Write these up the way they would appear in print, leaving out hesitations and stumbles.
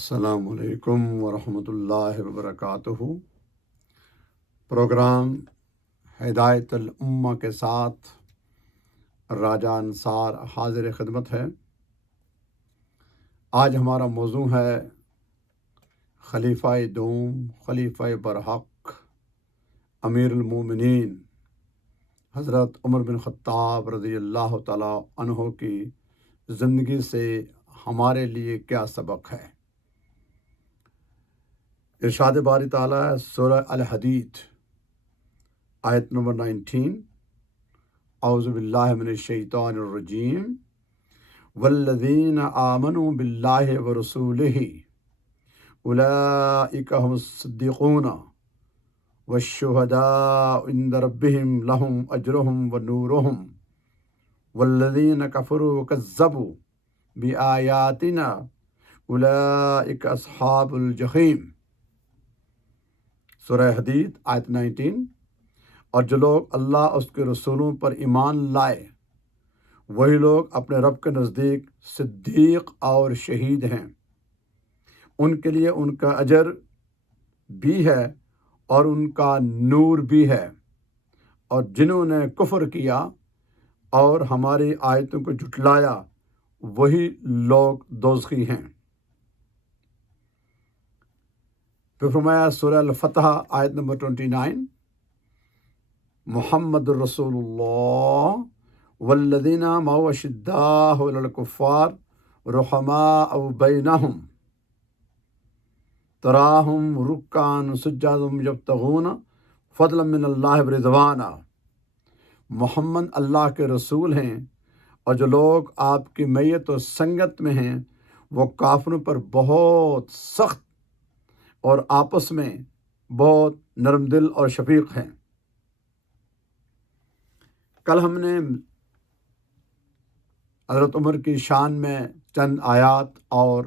السلام علیکم ورحمۃ اللہ وبرکاتہ۔ پروگرام ہدایت الامہ کے ساتھ راجہ انصار حاضر خدمت ہے۔ آج ہمارا موضوع ہے خلیفہ دوم، خلیفہ برحق، امیر المومنین حضرت عمر بن خطاب رضی اللہ تعالیٰ عنہ کی زندگی سے ہمارے لیے کیا سبق ہے۔ ارشاد باری تعالیٰ سورہ الحدید آیت نمبر 19، اعوذ باللہ من الشیطان الرجیم، والذین آمنوا باللہ ورسولہ اولئک هم الصدیقون والشہداء عند ربہم لہم اجرہم ونورہم والذین کفروا وکذبوا بآیاتنا اولئک اصحاب الجحیم۔ سورہ حدید آیت 19۔ اور جو لوگ اللہ اور اس کے رسولوں پر ایمان لائے وہی لوگ اپنے رب کے نزدیک صدیق اور شہید ہیں، ان کے لیے ان کا اجر بھی ہے اور ان کا نور بھی ہے، اور جنہوں نے کفر کیا اور ہماری آیتوں کو جھٹلایا وہی لوگ دوزخی ہیں۔ پھر فرمایا سورہ الفتح آیت نمبر 29، محمد الرسول اللہ والذین معہ اشداء علی الکفار رحماء بینہم تراہم رکعا سجدا یبتغون فضلا من اللہ ورضوانا۔ محمد اللہ کے رسول ہیں، اور جو لوگ آپ کی میت و سنگت میں ہیں وہ کافروں پر بہت سخت اور آپس میں بہت نرم دل اور شفیق ہیں۔ کل ہم نے حضرت عمر کی شان میں چند آیات اور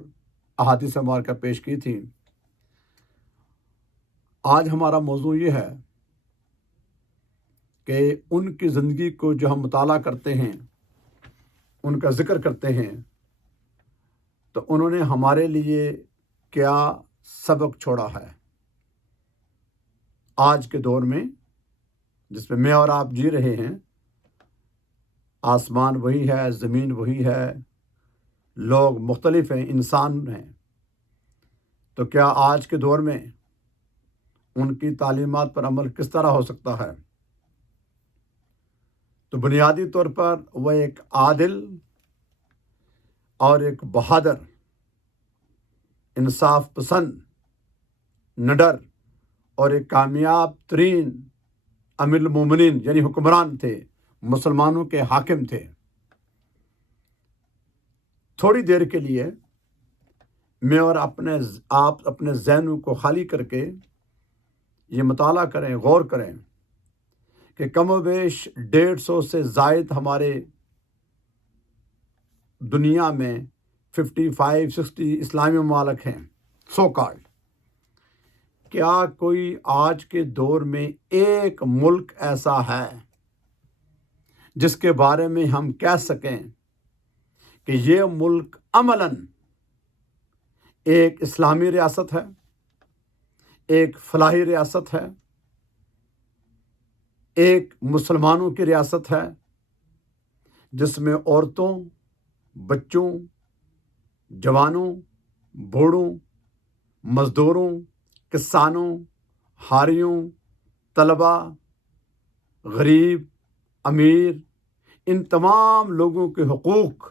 احادیث مبارکہ پیش کی تھی۔ آج ہمارا موضوع یہ ہے کہ ان کی زندگی کو جو ہم مطالعہ کرتے ہیں، ان کا ذکر کرتے ہیں، تو انہوں نے ہمارے لیے کیا سبق چھوڑا ہے۔ آج کے دور میں جس میں میں اور آپ جی رہے ہیں، آسمان وہی ہے، زمین وہی ہے، لوگ مختلف ہیں، انسان ہیں، تو کیا آج کے دور میں ان کی تعلیمات پر عمل کس طرح ہو سکتا ہے؟ تو بنیادی طور پر وہ ایک عادل اور ایک بہادر، انصاف پسند، نڈر اور ایک کامیاب ترین امیر المومنین یعنی حکمران تھے، مسلمانوں کے حاکم تھے۔ تھوڑی دیر کے لیے میں اور آپ اپنے ذہنوں کو خالی کر کے یہ مطالعہ کریں، غور کریں کہ کم و بیش 150 سے زائد ہمارے دنیا میں 55-60 اسلامی ممالک ہیں سو کالڈ۔ کیا کوئی آج کے دور میں ایک ملک ایسا ہے جس کے بارے میں ہم کہہ سکیں کہ یہ ملک عملاً ایک اسلامی ریاست ہے، ایک فلاحی ریاست ہے، ایک مسلمانوں کی ریاست ہے، جس میں عورتوں، بچوں، جوانوں، بوڑھوں، مزدوروں، کسانوں، حاریوں، طلباء، غریب، امیر، ان تمام لوگوں کے حقوق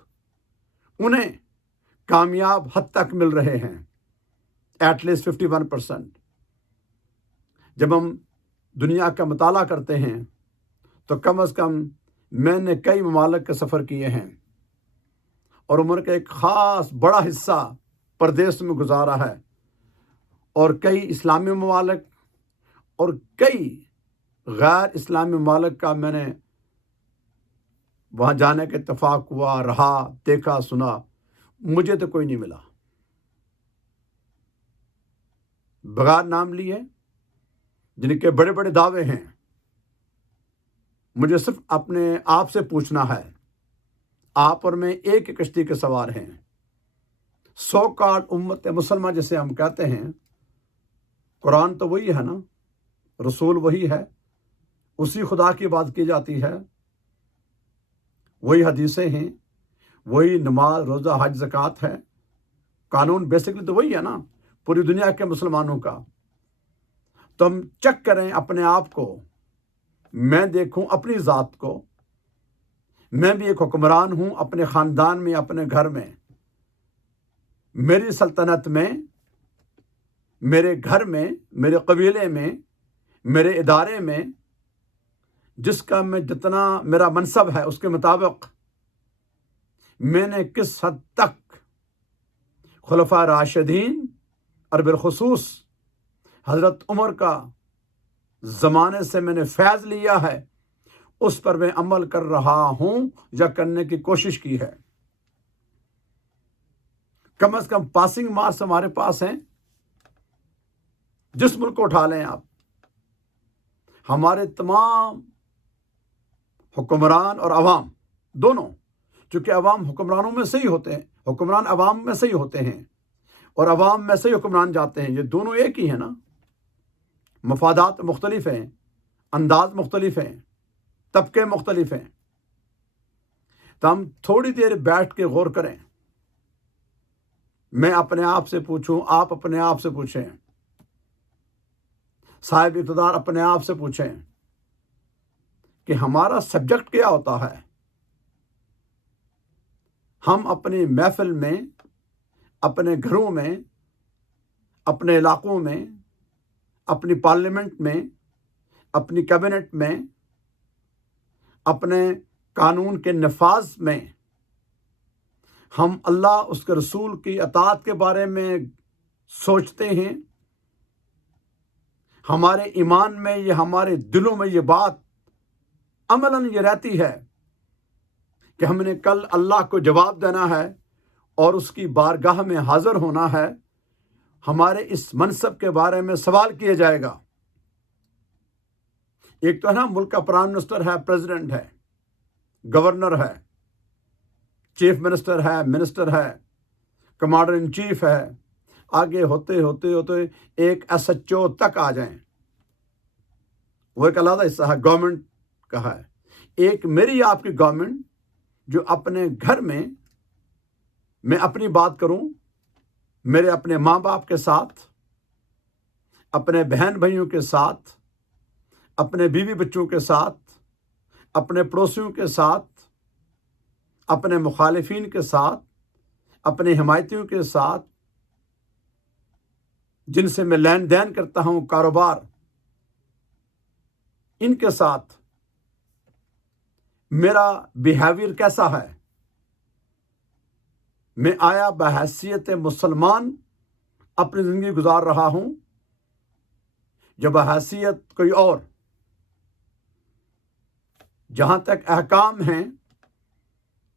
انہیں کامیاب حد تک مل رہے ہیں، ایٹ لیسٹ 51%۔ جب ہم دنیا کا مطالعہ کرتے ہیں تو کم از کم میں نے کئی ممالک کے سفر کیے ہیں، اور عمر کا ایک خاص بڑا حصہ پردیس میں گزارا ہے، اور کئی اسلامی ممالک اور کئی غیر اسلامی ممالک کا میں نے وہاں جانے کا اتفاق ہوا، رہا، دیکھا، سنا۔ مجھے تو کوئی نہیں ملا بغیر نام لیے جن کے بڑے بڑے دعوے ہیں۔ مجھے صرف اپنے آپ سے پوچھنا ہے، آپ اور میں ایک ہی کشتی کے سوار ہیں، सो कॉल्ड उम्मत मुसलमान जिसे हम कहते हैं, कुरान तो वही है ना, रसूल वही है, उसी खुदा की बात की जाती है, वही हदीसें हैं, वही नमाज रोज़ा हज ज़कात है, कानून बेसिकली तो वही है ना पूरी दुनिया के मुसलमानों का। तो हम चेक करें अपने आप को, मैं देखूं अपनी ज़ात को, मैं भी एक हुक्मरान हूं अपने ख़ानदान में, अपने घर में, मेरी सल्तनत में, मेरे घर में, मेरे कबीले में, मेरे इदारे में, जिसका मैं जितना मेरा मनसब है उसके मुताबिक मैंने किस हद तक खुलफा राशिदीन और बिलखुसूस हज़रत उमर का ज़माने से मैंने फैज़ लिया है, उस पर मैं अमल कर रहा हूं या करने की कोशिश की है। कम से कम पासिंग मार्क्स हमारे पास हैं। जिस मुल्क को उठा लें आप, हमारे तमाम हुक्मरान और अवाम दोनों, चूँकि अवाम हुक्मरानों में से ही होते हैं, हुक्मरान अवाम में से ही होते हैं और अवाम में से ही हुक्मरान जाते हैं, ये दोनों एक ही हैं ना। मफादात मुख्तलिफ हैं, अंदाज मुख्तलिफ हैं, तबके मुख्तलिफ हैं। तो हम थोड़ी देर बैठ के गौर करें, मैं अपने आप से पूछूं, आप अपने आप से पूछें, साहिब इक़्तिदार अपने आप से पूछें कि हमारा सब्जेक्ट क्या होता है। हम अपनी महफिल में, अपने घरों में, अपने इलाकों में, अपनी पार्लियामेंट में, अपनी कैबिनेट में, अपने कानून के नफाज में हम अल्लाह उसके रसूल की अताअत के बारे में सोचते हैं। हमारे ईमान में, ये हमारे दिलों में ये बात अमलन ये रहती है कि हमने कल अल्लाह को जवाब देना है और उसकी बारगाह में हाजिर होना है। हमारे इस मनसब के बारे में सवाल किया जाएगा। एक तो है ना, मुल्क का प्राइम मिनिस्टर है, प्रेसिडेंट है, गवर्नर है, चीफ मिनिस्टर है, मिनिस्टर है, कमांडर इन चीफ है, आगे होते होते होते एक SHO तक आ जाएं, वो एक अलग हिस्सा है, गवर्नमेंट का है। एक मेरी आपकी गवर्नमेंट जो अपने घर में, मैं अपनी बात करूं, मेरे अपने माँ बाप के साथ, अपने बहन भाइयों के साथ, अपने बीवी बच्चों के साथ, अपने पड़ोसियों के साथ, अपने मुखालिफिन के साथ, अपने हिमायतियों के साथ, जिनसे मैं लेन देन करता हूं, कारोबार, इनके साथ मेरा बिहेवियर कैसा है। मैं आया बहैसियत मुसलमान अपनी ज़िंदगी गुजार रहा हूं या बहैसियत कोई और। जहां तक अहकाम हैं,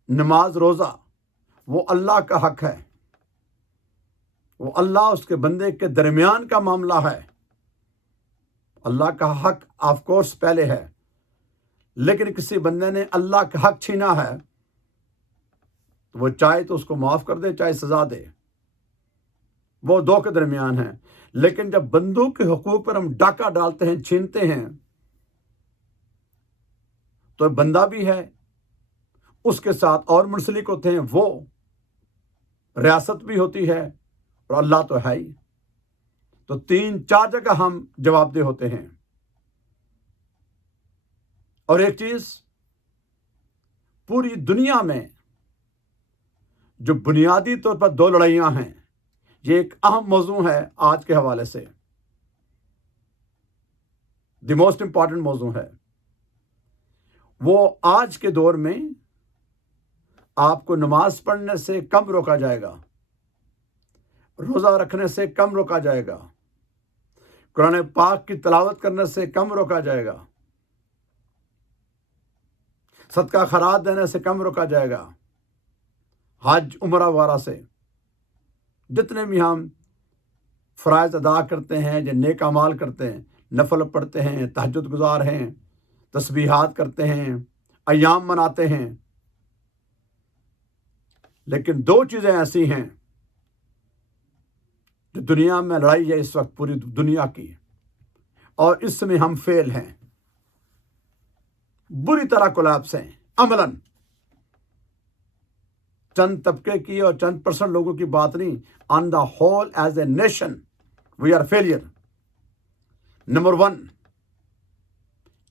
नमाज रोज़ा, वो अल्लाह का हक है, वो अल्लाह उसके बंदे के दरमियान का मामला है। अल्लाह का हक ऑफ कोर्स पहले है, लेकिन किसी बंदे ने अल्लाह का हक छीना है तो वो चाहे तो उसको माफ़ कर दे, चाहे सज़ा दे, वो दो के दरमियान है। लेकिन जब बंदों के हुकूक पर हम डाका डालते हैं, छीनते हैं, तो बंदा भी है, उसके साथ और मुंसलिक होते हैं, वो रियासत भी होती है और अल्लाह तो है ही। तो 3-4 जगह हम जवाबदेह होते हैं। और एक चीज, पूरी दुनिया में जो बुनियादी तौर पर 2 लड़ाइयां हैं, ये एक अहम मौजू है आज के हवाले से, द मोस्ट इंपॉर्टेंट मौजू है। वो आज के दौर में आपको नमाज पढ़ने से कम रोका जाएगा, रोज़ा रखने से कम रोका जाएगा, कुरान पाक की तिलावत करने से कम रोका जाएगा, सदका खैरात देने से कम रोका जाएगा, हज उम्रा वगैरह से, जितने भी हम फ़राइज़ अदा करते हैं, जो नेक अमाल करते हैं, नफल पढ़ते हैं, तहज्जुद गुजार हैं, तस्बीहात करते हैं, अय्याम मनाते हैं। लेकिन 2 चीज़ें ऐसी हैं جو دنیا میں لڑائی ہے اس وقت پوری دنیا کی، اور اس میں ہم فیل ہیں، بری طرح کولیپس ہیں عملاً۔ چند طبقے کی اور چند پرسنٹ لوگوں کی بات نہیں، on the whole as a nation we are failure. Number 1،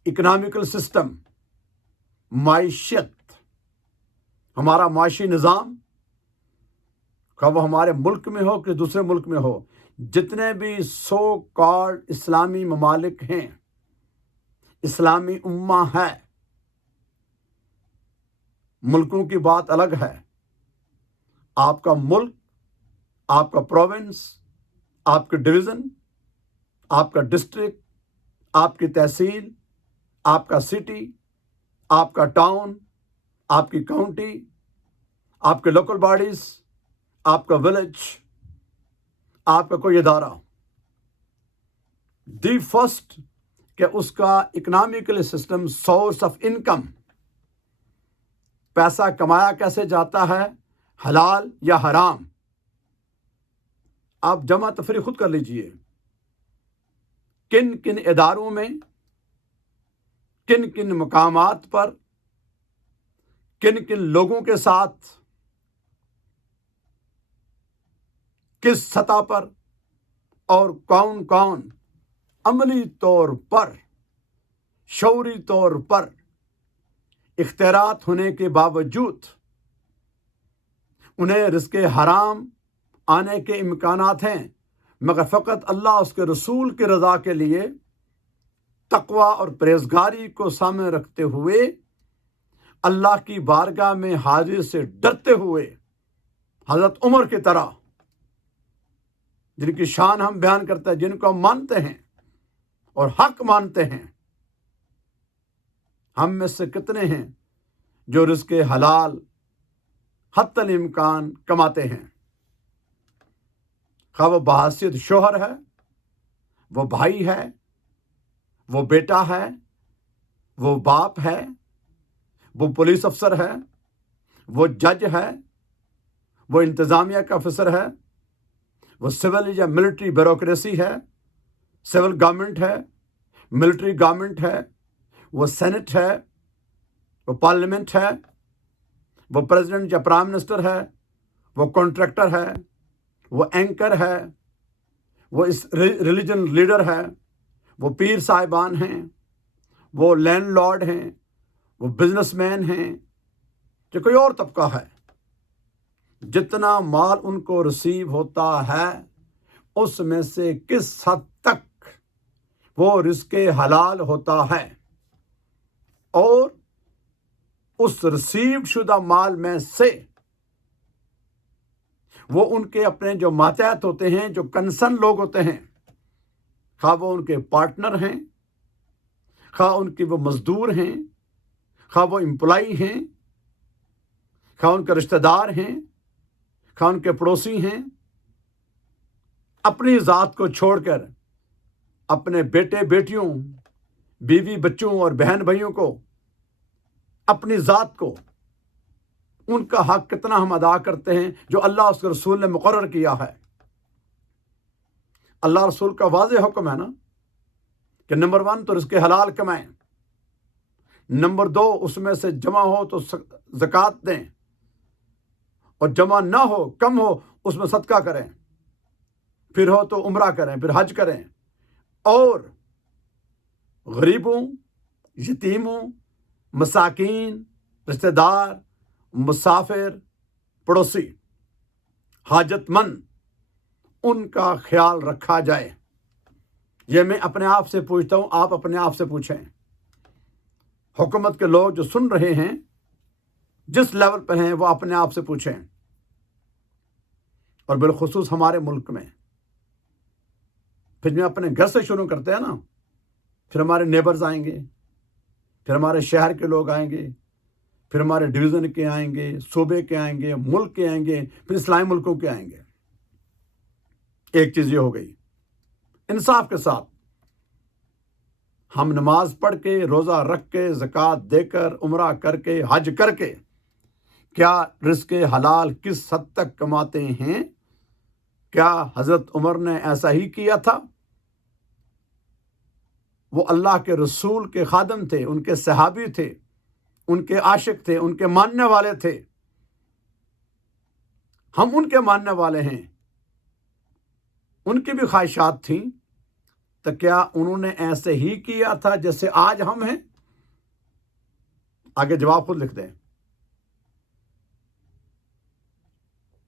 economical system, معیشت، ہمارا معاشی نظام، خواہ وہ ہمارے ملک میں ہو کہ دوسرے ملک میں ہو، جتنے بھی سو کالڈ اسلامی ممالک ہیں، اسلامی امہ ہے، ملکوں کی بات الگ ہے۔ آپ کا ملک، آپ کا پروونس، آپ کے ڈویژن، آپ کا ڈسٹرکٹ، آپ کی تحصیل، آپ کا سٹی، آپ کا ٹاؤن، آپ کی کاؤنٹی، آپ کے لوکل باڈیز، آپ کا ولیج، آپ کا کوئی ادارہ، دی فرسٹ کہ اس کا economical system, source of income, پیسہ کمایا کیسے جاتا ہے، حلال یا حرام۔ آپ جمع تفریق خود کر لیجئے، کن کن اداروں میں، کن کن مقامات پر، کن کن لوگوں کے ساتھ، کس سطح پر، اور کون کون عملی طور پر، شعوری طور پر اختیارات ہونے کے باوجود انہیں رزق حرام آنے کے امکانات ہیں، مگر فقط اللہ اس کے رسول کی رضا کے لیے تقوی اور پرہیزگاری کو سامنے رکھتے ہوئے، اللہ کی بارگاہ میں حاضر سے ڈرتے ہوئے، حضرت عمر کی طرح، جن کی شان ہم بیان کرتے ہیں، جن کو ہم مانتے ہیں اور حق مانتے ہیں، ہم میں سے کتنے ہیں جو رزق حلال حتی الامکان کماتے ہیں؟ خواہ وہ بحیثیت شوہر ہے، وہ بھائی ہے، وہ بیٹا ہے، وہ باپ ہے، وہ پولیس افسر ہے، وہ جج ہے، وہ انتظامیہ کا افسر ہے، وہ سول یا ملٹری بیوروکریسی ہے، سول گورنمنٹ ہے، ملٹری گورنمنٹ ہے، وہ سینٹ ہے، وہ پارلیمنٹ ہے، وہ پریزیڈنٹ یا پرائم منسٹر ہے، وہ کانٹریکٹر ہے، وہ اینکر ہے، وہ اس ریلیجن لیڈر ہے، وہ پیر صاحبان ہیں، وہ لینڈ لارڈ ہیں، وہ بزنس مین ہیں، جو کوئی اور طبقہ ہے، جتنا مال ان کو ریسیو ہوتا ہے اس میں سے کس حد تک وہ رزق حلال ہوتا ہے، اور اس ریسیو شدہ مال میں سے وہ ان کے اپنے جو ماتحت ہوتے ہیں، جو کنسرن لوگ ہوتے ہیں، خواہ وہ ان کے پارٹنر ہیں، خواہ ان کے وہ مزدور ہیں، خواہ وہ امپلائی ہیں، خواہ ان کے رشتہ دار ہیں، خواہ ان کے پڑوسی ہیں، اپنی ذات کو چھوڑ کر اپنے بیٹے بیٹیوں، بیوی بچوں اور بہن بھائیوں کو، اپنی ذات کو، ان کا حق کتنا ہم ادا کرتے ہیں جو اللہ اس کے رسول نے مقرر کیا ہے۔ اللہ رسول کا واضح حکم ہے نا کہ نمبر 1 تو رزق حلال کمائیں، نمبر 2 اس میں سے جمع ہو تو زکوٰۃ دیں، اور جمع نہ ہو، کم ہو، اس میں صدقہ کریں، پھر ہو تو عمرہ کریں، پھر حج کریں، اور غریبوں، یتیموں، مساکین، رشتہ دار، مسافر، پڑوسی، حاجت مند، ان کا خیال رکھا جائے۔ یہ میں اپنے آپ سے پوچھتا ہوں، آپ اپنے آپ سے پوچھیں، حکومت کے لوگ جو سن رہے ہیں، جس لیول پہ ہیں، وہ اپنے آپ سے پوچھیں، اور بالخصوص ہمارے ملک میں۔ پھر میں اپنے گھر سے شروع کرتے ہیں نا، پھر ہمارے نیبرز آئیں گے، پھر ہمارے شہر کے لوگ آئیں گے، پھر ہمارے ڈویژن کے آئیں گے، صوبے کے آئیں گے، ملک کے آئیں گے، پھر اسلامی ملکوں کے آئیں گے۔ ایک چیز یہ ہو گئی، انصاف کے ساتھ ہم نماز پڑھ کے، روزہ رکھ کے، زکوٰۃ دے کر، عمرہ کر کے، حج کر کے، کیا رزق حلال کس حد تک کماتے ہیں क्या हजरत उमर ने ऐसा ही किया था؟ वो अल्लाह के रसूल के खादम थे, उनके सहाबी थे, उनके आशिक थे, उनके मानने वाले थे। हम उनके मानने वाले हैं, उनकी भी ख्वाहिशात थीं, तो क्या उन्होंने ऐसे ही किया था जैसे आज हम हैं? आगे जवाब खुद लिख दें।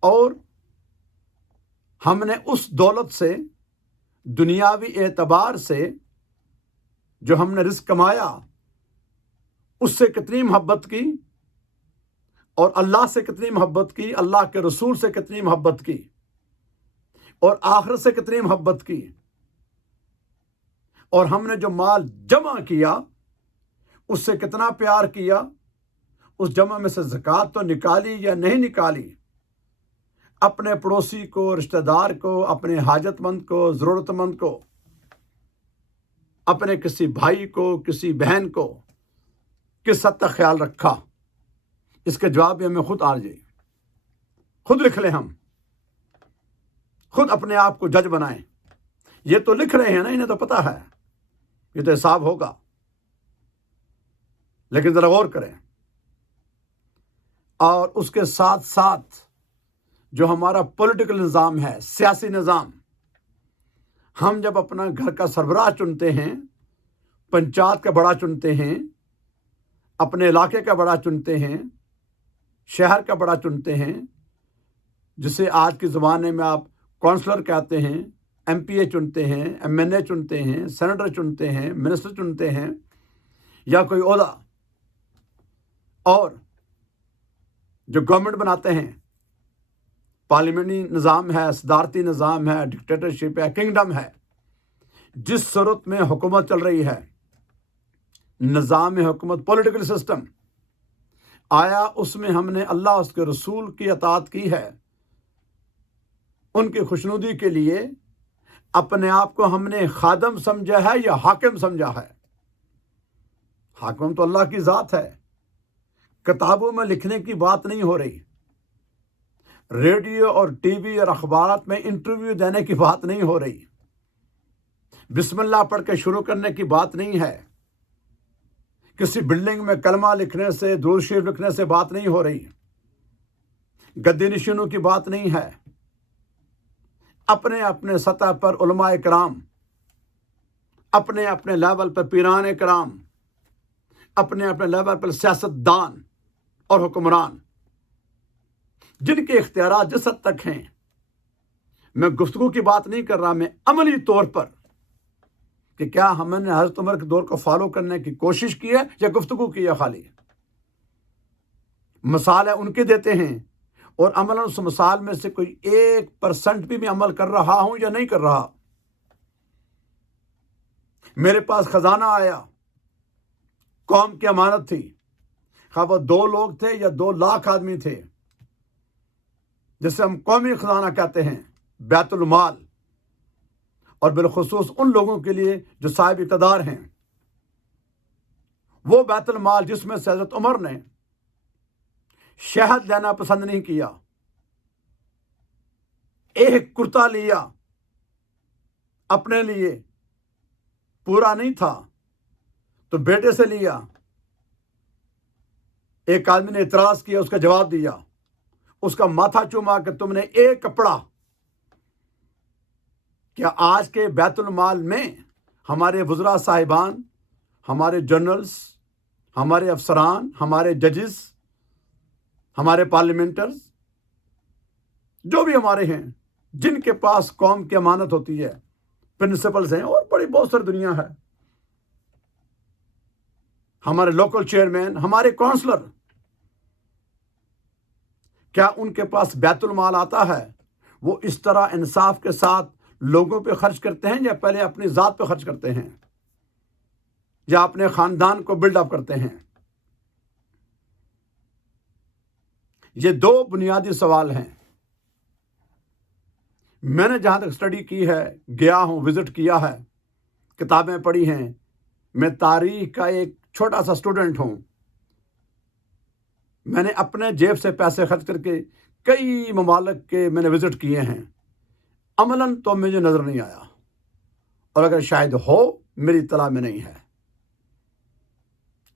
और हमने उस दौलत से, दुनियावी एतबार से जो हमने रिस्क कमाया, उससे कितनी मोहब्बत की, और अल्लाह से कितनी मोहब्बत की, अल्लाह के रसूल से कितनी मोहब्बत की, और आखिरत से कितनी मोहब्बत की। और हमने जो माल जमा किया उससे कितना प्यार किया, उस जमा में से ज़कात तो निकाली या नहीं निकाली, अपने पड़ोसी को, रिश्तेदार को, अपने हाजतमंद को, ज़रूरतमंद को, अपने किसी भाई को, किसी बहन को किस हद तक ख्याल रखा। इसके जवाब में हमें खुद आरजे खुद लिख लें, हम खुद अपने आप को जज बनाएं। ये तो लिख रहे हैं ना, इन्हें तो पता है, ये तो हिसाब होगा, लेकिन जरा गौर करें। और उसके साथ साथ जो हमारा पॉलिटिकल निज़ाम है, सियासी निज़ाम, हम जब अपना घर का सरबराह चुनते हैं, पंचायत का बड़ा चुनते हैं, अपने इलाके का बड़ा चुनते हैं, शहर का बड़ा चुनते हैं, जिसे आज के ज़माने में आप काउंसलर कहते हैं, एमपीए चुनते हैं, एमएनए चुनते हैं, सेनेटर चुनते हैं, मिनिस्टर चुनते हैं, या कोई ओहदा, और जो गवर्नमेंट बनाते हैं, पार्लियामेंट्री निज़ाम है, सदारती निज़ाम है, डिक्टेटरशिप है, किंगडम है, जिस सूरत में हुकूमत चल रही है, निज़ाम हुकूमत, पॉलिटिकल सिस्टम आया, उसमें हमने अल्लाह उसके रसूल की अताअत की है, उनकी खुशनुदी के लिए अपने आप को हमने खादम समझा है या हाकिम समझा है? हाकिम तो अल्लाह की ज़ात है। किताबों में लिखने की बात नहीं हो रही, रेडियो और टीवी और अखबारात में इंटरव्यू देने की बात नहीं हो रही, बिस्मिल्लाह पढ़ के शुरू करने की बात नहीं है, किसी बिल्डिंग में कलमा लिखने से, दुरूद शरीफ लिखने से बात नहीं हो रही, गद्दी नशीनों की बात नहीं है। अपने अपने सतह पर उलमाए कराम, अपने अपने लेवल पर पीरान कराम, अपने अपने लेवल पर सियासतदान और हुक्मरान, जिनके इख्तियारात जिस हद तक हैं, मैं गुफ्तगू की बात नहीं कर रहा, मैं अमली तौर पर, कि क्या हमने हज़रत उमर के दौर को फॉलो करने की कोशिश की है या गुफ्तगू की है खाली। मिसाल है उनके देते हैं, और अमलन उस मिसाल में से कोई 1% भी मैं अमल कर रहा हूं या नहीं कर रहा। मेरे पास खजाना आया, कौम की अमानत थी, खा वो 2 लोग थे या 2 लाख आदमी थे, जिसे हम कौमी खजाना कहते हैं, बैतुल माल, और बिलखुसूस उन लोगों के लिए जो साहिब इक़्तिदार हैं। वो बैतुल माल जिसमें से हज़रत उमर ने शहद लेना पसंद नहीं किया, एक कुर्ता लिया अपने लिए, पूरा नहीं था तो बेटे से लिया। एक आदमी ने इतराज किया, उसका जवाब दिया, उसका माथा चूमा कि तुमने एक कपड़ा। क्या आज के बैतुल माल में हमारे वज़रा साहिबान, हमारे जनरल्स, हमारे अफसरान, हमारे जजेस, हमारे पार्लियामेंटर्स, जो भी हमारे हैं, जिनके पास कौम की अमानत होती है, प्रिंसिपल्स हैं, और बड़ी बहुत सारी दुनिया है, हमारे लोकल चेयरमैन, हमारे काउंसलर, क्या उनके पास बैतुल माल आता है? वो इस तरह इंसाफ के साथ लोगों पे खर्च करते हैं, या पहले अपनी ज़ात पे खर्च करते हैं, या अपने ख़ानदान को बिल्डअप करते हैं? ये 2 बुनियादी सवाल हैं। मैंने जहाँ तक स्टडी की है, गया हूँ, विज़िट किया है, किताबें पढ़ी हैं, मैं तारीख का एक छोटा सा स्टूडेंट हूँ। मैंने अपने जेब से पैसे खर्च करके कई ममालिक के मैंने विज़िट किए हैं। عملاً تو مجھے نظر نہیں آیا، اور اگر شاید ہو میری اطلاع میں نہیں ہے۔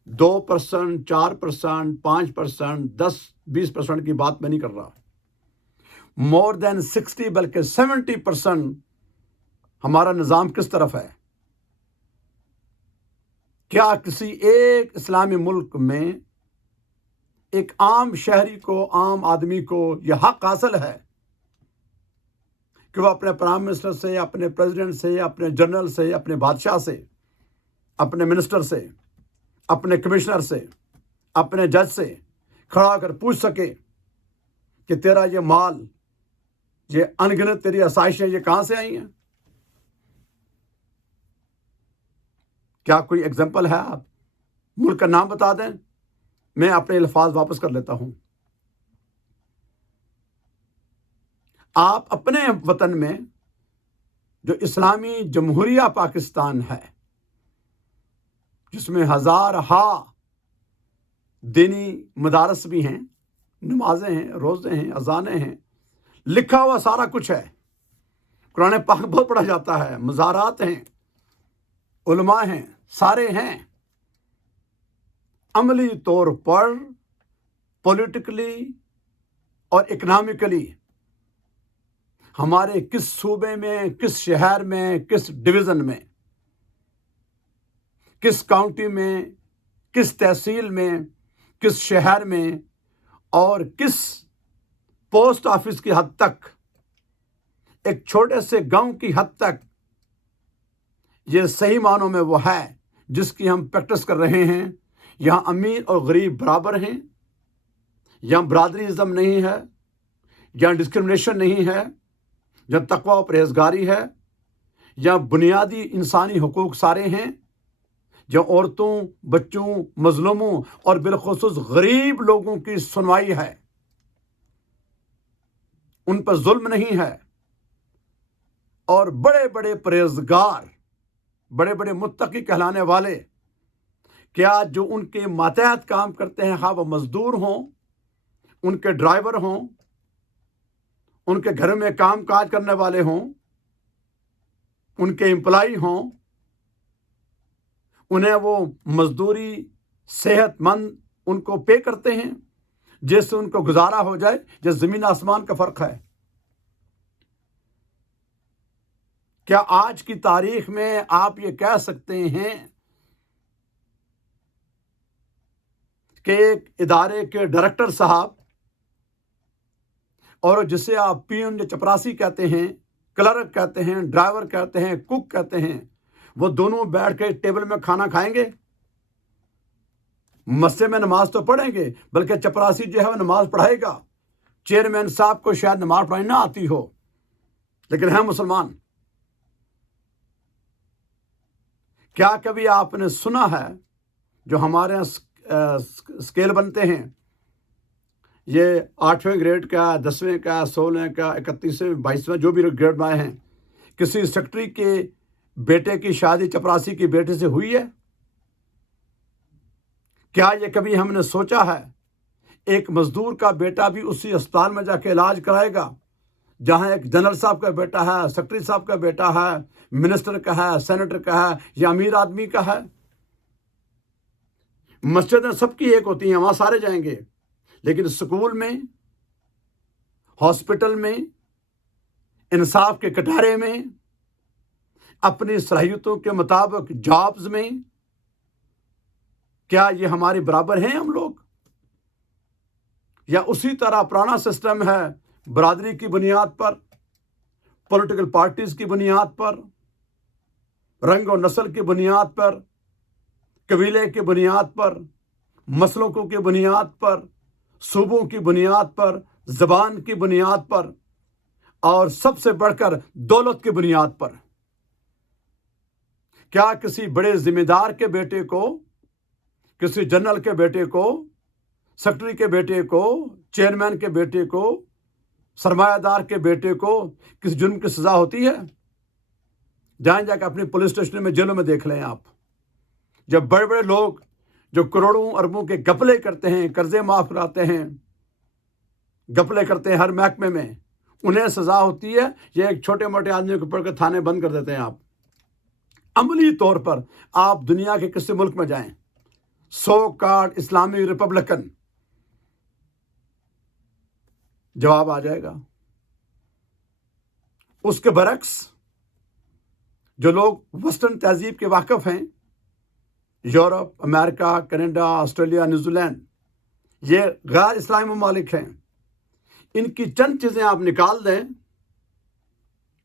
2%، 4%، 5%، 10-20% کی بات میں نہیں کر رہا، مور دین 60 بلکہ 70% ہمارا نظام کس طرف ہے؟ کیا کسی ایک اسلامی ملک میں ایک عام شہری کو، عام آدمی کو یہ حق حاصل ہے کہ وہ اپنے پرائم منسٹر سے، اپنے پریزیڈنٹ سے، اپنے جنرل سے، اپنے بادشاہ سے، اپنے منسٹر سے، اپنے کمشنر سے، اپنے جج سے کھڑا کر پوچھ سکے کہ تیرا یہ مال، یہ انگنت تیری آسائشیں یہ کہاں سے آئی ہیں؟ کیا کوئی ایگزامپل ہے؟ آپ ملک کا نام بتا دیں، میں اپنے الفاظ واپس کر لیتا ہوں۔ آپ اپنے وطن میں جو اسلامی جمہوریہ پاکستان ہے، جس میں ہزارہا دینی مدارس بھی ہیں، نمازیں ہیں، روزے ہیں، اذانیں ہیں، لکھا ہوا سارا کچھ ہے، قرآن پاک بہت پڑھا جاتا ہے، مزارات ہیں، علماء ہیں، سارے ہیں، عملی طور پر پولیٹیکلی اور اکنامکلی ہمارے کس صوبے میں، کس شہر میں، کس ڈویژن میں، کس کاؤنٹی میں، کس تحصیل میں، کس شہر میں، اور کس پوسٹ آفس کی حد تک، ایک چھوٹے سے گاؤں کی حد تک یہ صحیح معنوں میں وہ ہے جس کی ہم پریکٹس کر رہے ہیں۔ یہاں امیر اور غریب برابر ہیں، یہاں برادری ازم نہیں ہے، یہاں ڈسکرمنیشن نہیں ہے، یہاں تقوی و پرہیزگاری ہے، یہاں بنیادی انسانی حقوق سارے ہیں، جہاں عورتوں، بچوں، مظلوموں اور بالخصوص غریب لوگوں کی سنوائی ہے، ان پر ظلم نہیں ہے، اور بڑے بڑے پرہیزگار، بڑے بڑے متقی کہلانے والے، کیا جو ان کے ماتحت کام کرتے ہیں، خواہ وہ مزدور ہوں، ان کے ڈرائیور ہوں، ان کے گھر میں کام کاج کرنے والے ہوں، ان کے امپلائی ہوں، انہیں وہ مزدوری صحت مند ان کو پے کرتے ہیں جس سے ان کو گزارا ہو جائے؟ یہ زمین آسمان کا فرق ہے۔ کیا آج کی تاریخ میں آپ یہ کہہ سکتے ہیں کہ ایک ادارے کے ڈائریکٹر صاحب، اور جسے آپ پیون یا چپراسی کہتے ہیں، کلرک کہتے ہیں، ڈرائیور کہتے ہیں، کک کہتے ہیں، وہ دونوں بیٹھ کے ٹیبل میں کھانا کھائیں گے؟ مسجد میں نماز تو پڑھیں گے، بلکہ چپراسی جو ہے وہ نماز پڑھائے گا۔ چیئرمین صاحب کو شاید نماز پڑھانی نہ آتی ہو، لیکن ہے مسلمان۔ کیا کبھی آپ نے سنا ہے جو ہمارے یہاں اسکیل بنتے ہیں، یہ 8ویں گریڈ کا، 10ویں کا، 16ویں کا، 31ویں، 22ویں، جو بھی گریڈ میں آئے ہیں، کسی سیکرٹری کے بیٹے کی شادی چپراسی کی بیٹے سے ہوئی ہے؟ کیا یہ کبھی ہم نے سوچا ہے ایک مزدور کا بیٹا بھی اسی اسپتال میں جا کے علاج کرائے گا جہاں ایک جنرل صاحب کا بیٹا ہے، سیکرٹری صاحب کا بیٹا ہے، منسٹر کا ہے، سینیٹر کا ہے، یا امیر آدمی کا ہے؟ مسجدیں سب کی ایک ہوتی ہیں، وہاں سارے جائیں گے، لیکن اسکول میں، ہاسپٹل میں، انصاف کے کٹہرے میں، اپنی صلاحیتوں کے مطابق جابز میں، کیا یہ ہمارے برابر ہیں ہم لوگ؟ یا اسی طرح پرانا سسٹم ہے، برادری کی بنیاد پر، پولیٹیکل پارٹیز کی بنیاد پر، رنگ و نسل کی بنیاد پر، قبیلے کی بنیاد پر، مسلکوں کی بنیاد پر، صوبوں کی بنیاد پر، زبان کی بنیاد پر، اور سب سے بڑھ کر دولت کی بنیاد پر؟ کیا کسی بڑے ذمہ دار کے بیٹے کو، کسی جنرل کے بیٹے کو، سیکرٹری کے بیٹے کو، چیئرمین کے بیٹے کو، سرمایہ دار کے بیٹے کو کسی جرم کی سزا ہوتی ہے؟ جائیں جا کے اپنی پولیس اسٹیشن میں، جیلوں میں دیکھ لیں آپ، جب بڑے بڑے لوگ جو کروڑوں اربوں کے گھپلے کرتے ہیں، قرضے معاف کراتے ہیں، گھپلے کرتے ہیں ہر محکمے میں، उन्हें सजा होती है। ये एक छोटे मोटे आदमी को पकड़ कर थाने बंद कर देते हैं आप। अमली तौर पर आप दुनिया के किसी मुल्क में जाएं, सो कॉल्ड इस्लामिक रिपब्लिकन, जवाब आ जाएगा। उसके बरक्स जो लोग वेस्टर्न तहजीब के वाकिफ हैं, Europe, America, Canada, Australia, New Zealand, ये गैर इस्लामी ममालिक हैं, इनकी चंद चीज़ें आप निकाल दें,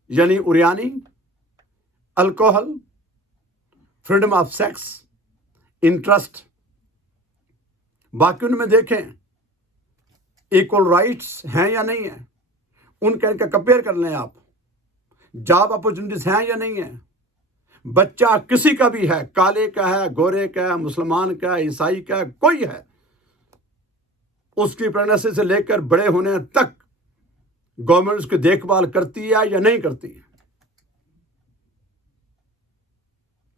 यानी उरियानी, alcohol, freedom of sex, interest, बाकी उनमें देखें इक्वल राइट्स हैं या नहीं है, उनका इनका कंपेयर कर लें आप, जॉब अपॉर्चुनिटीज हैं या नहीं है। बच्चा किसी का भी है, काले का है, गोरे का है, मुसलमान का है, ईसाई का है, कोई है, उसकी प्रेगनेंसी से लेकर बड़े होने तक गवर्नमेंट उसकी देखभाल करती है या नहीं करती है।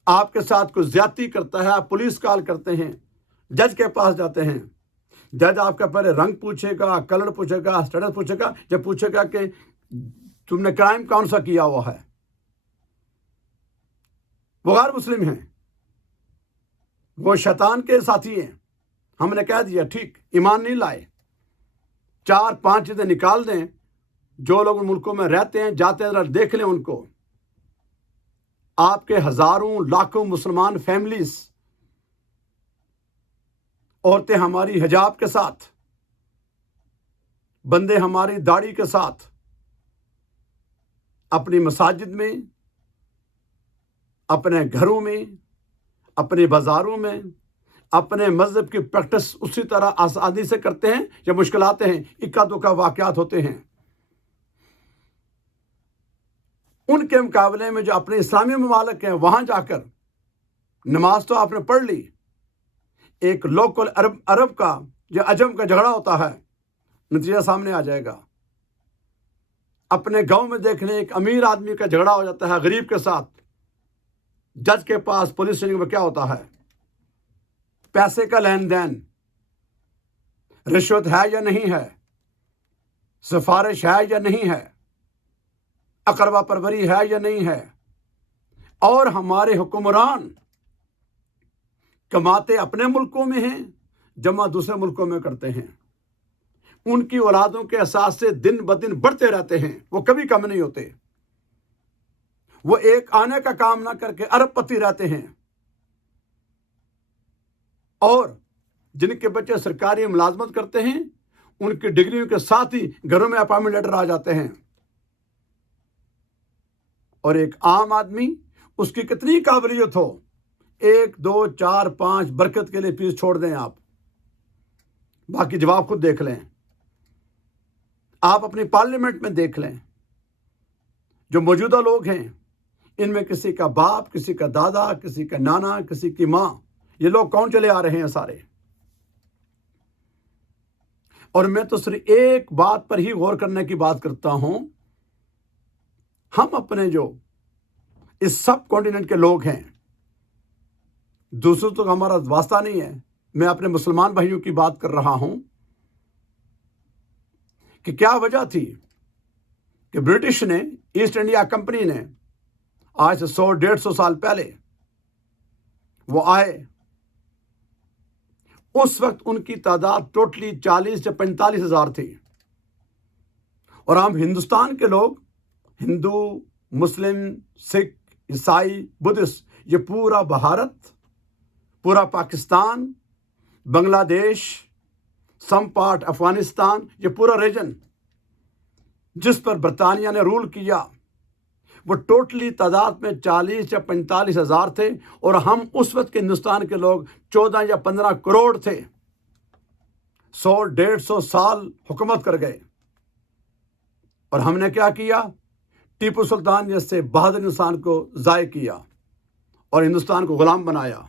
आपके साथ कोई ज्यादती करता है, आप पुलिस कॉल करते हैं, जज के पास जाते हैं, जज आपका पहले रंग पूछेगा, कलर पूछेगा, स्टेटस पूछेगा, जब पूछेगा कि तुमने क्राइम कौन सा किया हुआ है, वो गैर मुस्लिम हैं, वो शैतान के साथी हैं, हमने कह दिया ठीक, ईमान नहीं लाए, 4-5 चीजें निकाल दें। जो लोग उन मुल्कों में रहते हैं, जाते हैं, जरा देख लें उनको। आपके हजारों लाखों मुसलमान फैमिलीज, औरतें हमारी हिजाब के साथ, बंदे हमारी दाढ़ी के साथ, अपनी मसाजिद में, अपने घरों में, अपने बाजारों में, अपने मजहब की प्रैक्टिस उसी तरह आसानी से करते हैं या मुश्किल आते हैं, इक्का दुक्का वाकयात होते हैं। उनके मुकाबले में जो अपने इस्लामी ममालिक हैं, वहां जाकर नमाज तो आपने पढ़ ली, एक लोकल अरब का या अजम का झगड़ा होता है, नतीजा सामने आ जाएगा। अपने गांव में देख लें, एक अमीर आदमी का झगड़ा हो जाता है गरीब के साथ, जज के पास, पुलिस स्टेशन में क्या होता है, पैसे का लेन देन, रिश्वत है या नहीं है, सिफारिश है या नहीं है, अकरबा परवरी है या नहीं है। और हमारे हुक्मरान कमाते अपने मुल्कों में हैं, जमा दूसरे मुल्कों में करते हैं। उनकी औलादों के एहसास से दिन ब दिन बढ़ते रहते हैं, वो कभी कम नहीं होते। वो एक आने का काम ना करके अरबपति रहते हैं, और जिनके बच्चे सरकारी मुलाजमत करते हैं, उनकी डिग्रियों के साथ ही घरों में अपॉइंटमेंट लेटर आ जाते हैं। और एक आम आदमी, उसकी कितनी काबिलियत हो, 1, 2, 4, 5 बरकत के लिए फीस छोड़ दें आप, बाकी जवाब खुद देख लें। आप अपनी पार्लियामेंट में देख लें, जो मौजूदा लोग हैं, इनमें किसी का बाप, किसी का दादा, किसी का नाना, किसी की माँ, ये लोग कौन चले आ रहे हैं सारे। और मैं तो सिर्फ एक बात पर ही गौर करने की बात करता हूं, हम अपने जो इस सब कॉन्टिनेंट के लोग हैं, दूसरों तो हमारा वास्ता नहीं है, मैं अपने मुसलमान भाइयों की बात कर रहा हूं कि क्या वजह थी कि ब्रिटिश ने, ईस्ट इंडिया कंपनी ने, आज से 100-150 साल पहले वो आए, उस वक्त उनकी तादाद टोटली 40 से 45 हजार थी। और हम हिंदुस्तान के लोग, हिंदू, मुस्लिम, सिख, ईसाई, बुद्धिस्ट, ये पूरा भारत, पूरा पाकिस्तान, बांग्लादेश, सम पार्ट अफगानिस्तान, ये पूरा रीजन जिस पर बरतानिया ने रूल किया, वो टोटली तादाद में 40 या 45 हजार थे। और हम उस वक्त के हिंदुस्तान के लोग 14 या 15 करोड़ थे। 100-150 साल हुकूमत कर गए। और हमने क्या किया, टीपू सुल्तान जैसे बहादुर इंसान को ज़ाय किया और हिंदुस्तान को गुलाम बनाया।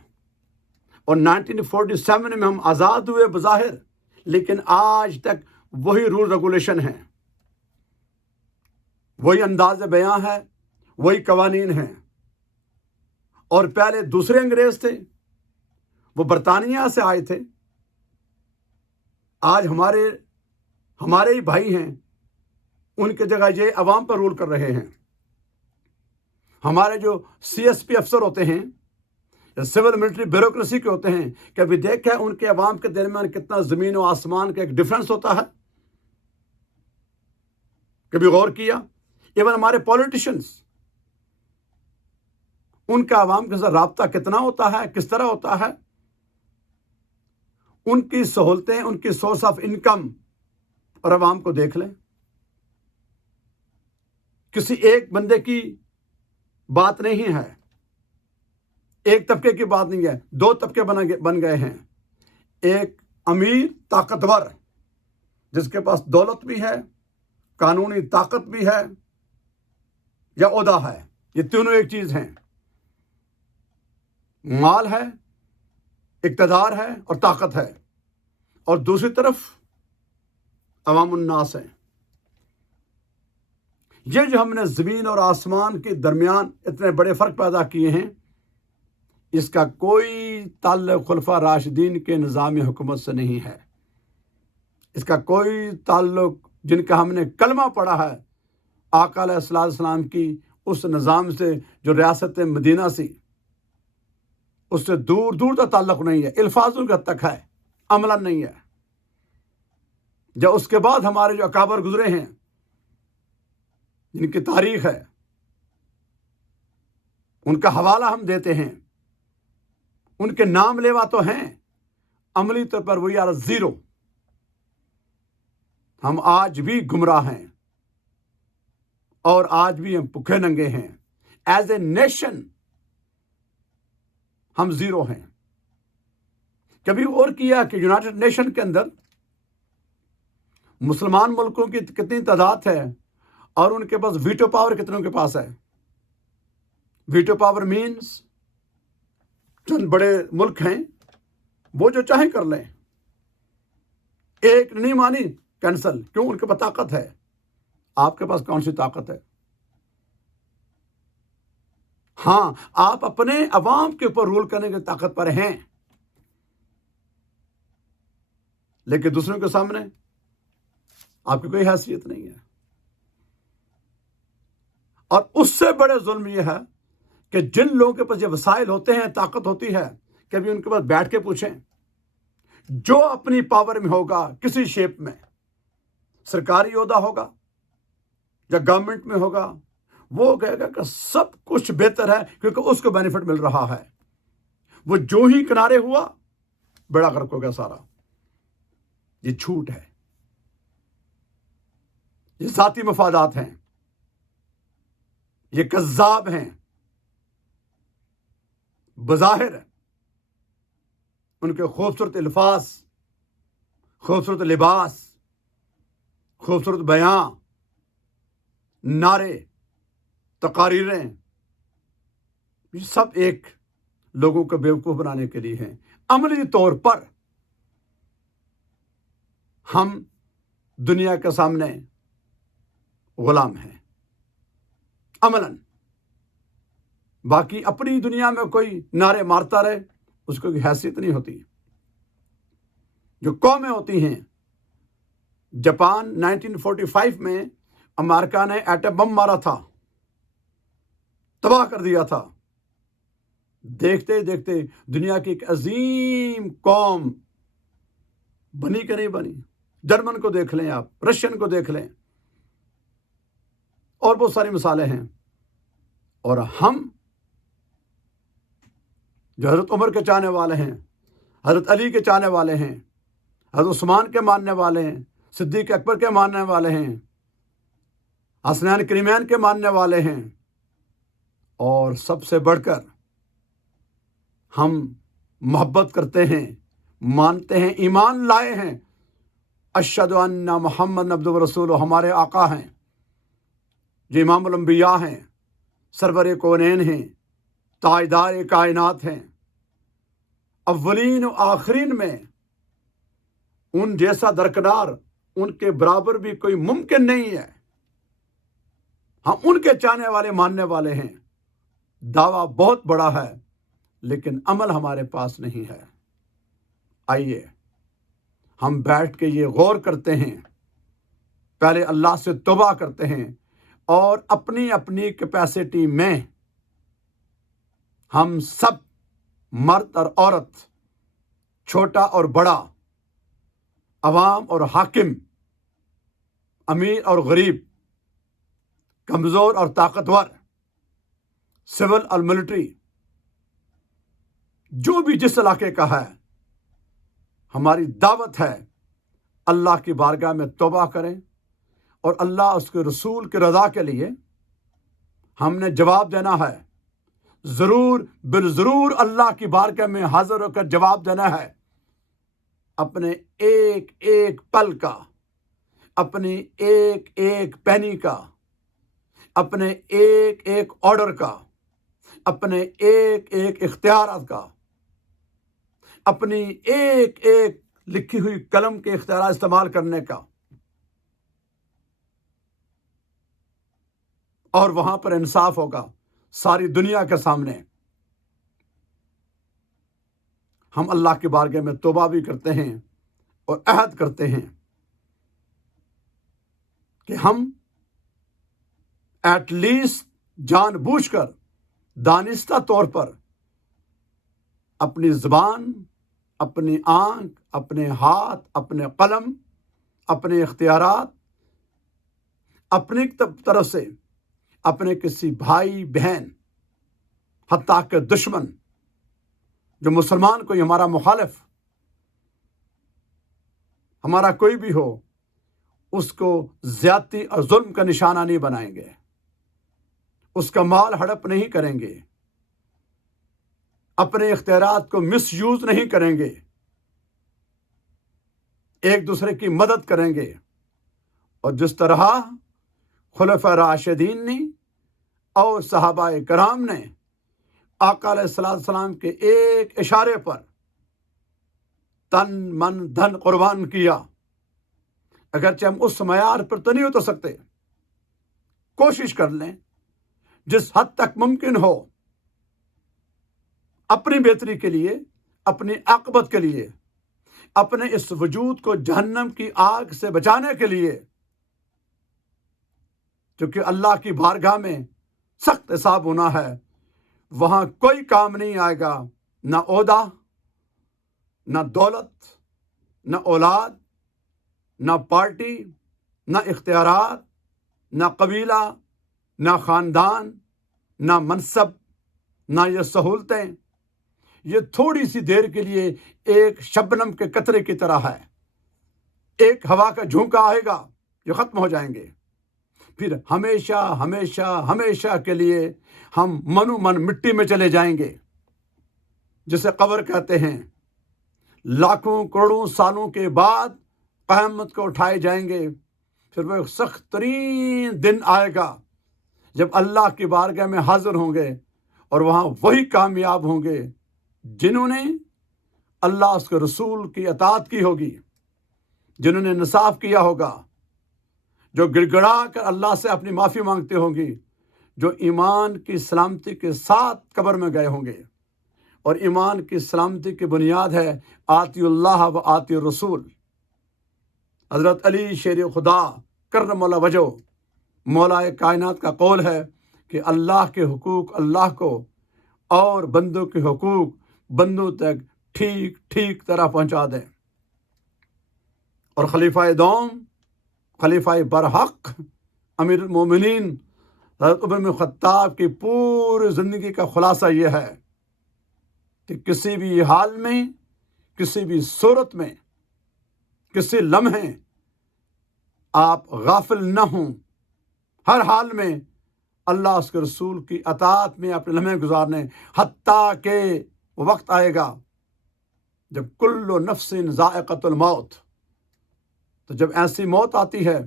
और 1947 में हम आज़ाद हुए बज़ाहिर, लेकिन आज तक वही रूल रेगुलेशन है, वही अंदाज़ बयां है, वही कवानीन हैं। और पहले दूसरे अंग्रेज थे, वो बरतानिया से आए थे, आज हमारे ही भाई हैं, उनकी जगह ये अवाम पर रूल कर रहे हैं। हमारे जो CSP अफसर होते हैं या सिविल मिलिट्री ब्यूरोक्रेसी के होते हैं, कभी देखा है उनके अवाम के दरमियान कितना ज़मीन और आसमान का एक डिफरेंस होता है? कभी गौर किया? इवन हमारे पॉलिटिशियंस, उनका अवाम के साथ राब्ता कितना होता है, किस तरह होता है? उनकी सहूलतें, उनकी सोर्स ऑफ इनकम और अवाम को देख लें। किसी एक बंदे की बात नहीं है, एक तबके की बात नहीं है, दो तबके बन गए हैं। एक अमीर ताकतवर जिसके पास दौलत भी है, कानूनी ताकत भी है या ओहदा है, ये तीनों एक चीज हैं। माल है, इक़्तिदार है और ताकत है, और दूसरी तरफ अवामुन्नास है। ये जो हमने ज़मीन और आसमान के दरमियान इतने बड़े फ़र्क पैदा किए हैं, इसका कोई ताल्लुक़ खुलफा राशिदीन के निज़ाम हुकूमत से नहीं है। इसका कोई ताल्लुक़ जिनका हमने कलमा पढ़ा है आका अलैहिस्सलाम की उस निज़ाम से जो रियासत मदीना सी, उससे दूर दूर तक ताल्लुक़ नहीं है। अल्फाज़ों के हद तक है, अमलन नहीं है। जब उसके बाद हमारे जो अकाबर गुजरे हैं, जिनकी तारीख है, उनका हवाला हम देते हैं, उनके नाम लेवा तो हैं, अमली तौर पर वी आर ज़ीरो। हम आज भी गुमराह हैं और आज भी हम भूखे नंगे हैं। एज ए नेशन हम ज़ीरो हैं। कभी और किया कि यूनाइटेड नेशन के अंदर मुसलमान मुल्कों की कितनी तादाद है और उनके पास वीटो पावर कितनों के पास है? वीटो पावर मीन्स चंद बड़े मुल्क हैं, वो जो चाहे कर लें। एक नहीं मानी, कैंसल। क्यों? उनके पास ताकत है। आपके पास कौन सी ताकत है? हाँ, आप अपने अवाम के ऊपर रूल करने की ताकत पर हैं, लेकिन दूसरों के सामने आपकी कोई हैसियत नहीं है। और उससे बड़े जुल्म यह है कि जिन लोगों के पास ये वसाइल होते हैं, ताकत होती है, कभी उनके पास बैठ के पूछें। जो अपनी पावर में होगा, किसी शेप में, सरकारी ओहदा होगा या गवर्नमेंट में होगा, वो कहेगा कि सब कुछ बेहतर है क्योंकि उसको बेनिफिट मिल रहा है। वो जो ही किनारे हुआ, बेड़ा गर्क हो गया सारा। ये झूठ है, ये जाती मफादात हैं, ये कज़्ज़ाब हैं। बज़ाहिर उनके खूबसूरत अल्फाज, खूबसूरत लिबास, खूबसूरत बयां, नारे, तकारीरें, ये सब एक लोगों को बेवकूफ़ बनाने के लिए हैं। अमली तौर पर हम दुनिया के सामने गुलाम हैं, अमलन। बाकी अपनी दुनिया में कोई नारे मारता रहे, उसको कोई हैसियत नहीं होती। जो कौमें होती हैं, जापान 1945 में अमेरिका ने एटम बम मारा था, तबाह कर दिया था। देखते देखते दुनिया की एक अजीम कौम बनी कि नहीं बनी? जर्मन को देख लें आप, रशियन को देख लें, और बहुत सारी मिसालें हैं। और हम जो हज़रत उमर के चाहने वाले हैं, हज़रत अली के चाहने वाले हैं, हज़रत उस्मान के मानने वाले हैं, सिद्दीक़ अकबर के मानने वाले हैं, हसनैन करीमैन के मानने वाले हैं, और सबसे बढ़कर हम मोहब्बत करते हैं, मानते हैं, ईमान लाए हैं, अशहदु अन्ना मुहम्मद अब्दुहु व रसूलुहु, हमारे आका हैं, जो इमामुल अंबिया हैं, सरवर कौनैन हैं, ताजदार कायनात हैं, अव्वलीन और आखरीन में उन जैसा दरकनार, उनके बराबर भी कोई मुमकिन नहीं है। हम उनके चाहने वाले, मानने वाले हैं। दावा बहुत बड़ा है, लेकिन अमल हमारे पास नहीं है। आइए हम बैठ के ये गौर करते हैं پہلے اللہ سے توبہ کرتے ہیں اور اپنی اپنی کیپیسٹی میں ہم سب مرد اور عورت، چھوٹا اور بڑا، عوام اور حاکم، امیر اور غریب، کمزور اور طاقتور، سول اور ملٹری، جو بھی جس علاقے کا ہے، ہماری دعوت ہے اللہ کی بارگاہ میں توبہ کریں، اور اللہ اس کے رسول کی رضا کے لیے ہم نے جواب دینا ہے، ضرور بالضرور اللہ کی بارگاہ میں حاضر ہو کر جواب دینا ہے، اپنے ایک ایک پل کا، اپنی ایک ایک پینی کا، اپنے ایک ایک آرڈر کا، اپنے ایک ایک اختیارات کا، اپنی ایک ایک لکھی ہوئی قلم کے اختیارات استعمال کرنے کا، اور وہاں پر انصاف ہوگا ساری دنیا کے سامنے۔ ہم اللہ کی بارگاہ میں توبہ بھی کرتے ہیں اور عہد کرتے ہیں کہ ہم ایٹ لیسٹ جان بوجھ کر دانستہ طور پر اپنی زبان، اپنی آنکھ، اپنے ہاتھ، اپنے قلم، اپنے اختیارات، اپنی طرف سے اپنے کسی بھائی بہن، حتیٰ کہ دشمن جو مسلمان کوئی ہمارا مخالف، ہمارا کوئی بھی ہو، اس کو زیادتی اور ظلم کا نشانہ نہیں بنائیں گے، اس کا مال ہڑپ نہیں کریں گے، اپنے اختیارات کو مس یوز نہیں کریں گے، ایک دوسرے کی مدد کریں گے، اور جس طرح خلفاء راشدین نے اور صحابہ کرام نے آقا علیہ السلام کے ایک اشارے پر تن من دھن قربان کیا، اگرچہ ہم اس معیار پر تو نہیں اتر سکتے، کوشش کر لیں جس حد تک ممکن ہو، اپنی بہتری کے لیے، اپنی عاقبت کے لیے، اپنے اس وجود کو جہنم کی آگ سے بچانے کے لیے، کیونکہ اللہ کی بارگاہ میں سخت حساب ہونا ہے، وہاں کوئی کام نہیں آئے گا، نہ عہدہ، نہ دولت، نہ اولاد، نہ پارٹی، نہ اختیارات، نہ قبیلہ، نہ خاندان، نہ منصب، نہ یہ سہولتیں، یہ تھوڑی سی دیر کے لیے ایک شبنم کے قطرے کی طرح ہے، ایک ہوا کا جھونکا آئے گا، یہ ختم ہو جائیں گے، پھر ہمیشہ ہمیشہ ہمیشہ کے لیے ہم منو من مٹی میں چلے جائیں گے، جسے قبر کہتے ہیں۔ لاکھوں کروڑوں سالوں کے بعد قیامت کو اٹھائے جائیں گے، پھر وہ ایک سخت ترین دن آئے گا جب اللہ کی بارگاہ میں حاضر ہوں گے، اور وہاں وہی کامیاب ہوں گے جنہوں نے اللہ اس کے رسول کی اطاعت کی ہوگی، جنہوں نے انصاف کیا ہوگا، جو گڑ گڑا کر اللہ سے اپنی معافی مانگتے ہوں گی، جو ایمان کی سلامتی کے ساتھ قبر میں گئے ہوں گے، اور ایمان کی سلامتی کی بنیاد ہے آتی اللہ و آتی الرسول۔ حضرت علی شیر خدا کرم اللہ وجہ، مولا کائنات کا قول ہے کہ اللہ کے حقوق اللہ کو اور بندوں کے حقوق بندوں تک ٹھیک ٹھیک طرح پہنچا دیں، اور خلیفہ دوم، خلیفہ برحق، امیر المومنین حضرت عمر بن خطاب کی پوری زندگی کا خلاصہ یہ ہے کہ کسی بھی حال میں، کسی بھی صورت میں، کسی لمحے آپ غافل نہ ہوں، ہر حال میں اللہ اس کے رسول کی اطاعت میں اپنے لمحے گزارنے، حتیٰ کہ وقت آئے گا جب کل نفس ذائقۃ الموت، تو جب ایسی موت آتی ہے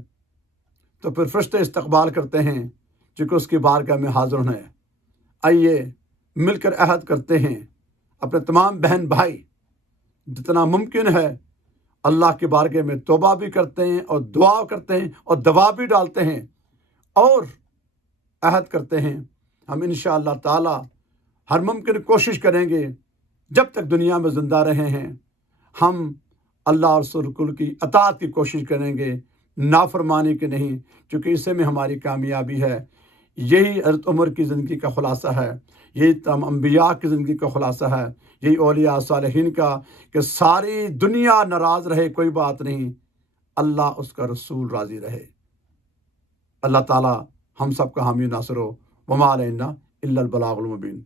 تو پھر فرشتے استقبال کرتے ہیں چونکہ اس کی بارگاہ میں حاضر ہونا ہے۔ آئیے مل کر عہد کرتے ہیں، اپنے تمام بہن بھائی جتنا ممکن ہے اللہ کی بارگاہ میں توبہ بھی کرتے ہیں، اور دعا کرتے ہیں، اور دوا بھی ڈالتے ہیں، اور عہد کرتے ہیں ہم انشاءاللہ تعالی ہر ممکن کوشش کریں گے، جب تک دنیا میں زندہ رہے ہیں ہم اللہ اور رسول کی اطاعت کی کوشش کریں گے، نافرمانی کی نہیں، چونکہ اسی میں ہماری کامیابی ہے۔ یہی حضرت عمر کی زندگی کا خلاصہ ہے، یہی تمام انبیاء کی زندگی کا خلاصہ ہے، یہی اولیاء صالحین کا، کہ ساری دنیا ناراض رہے کوئی بات نہیں، اللہ اس کا رسول راضی رہے۔ اللہ تعالیٰ ہم سب کا حامی و ناصر ہو۔ وما علینا الا البلاغ المبین۔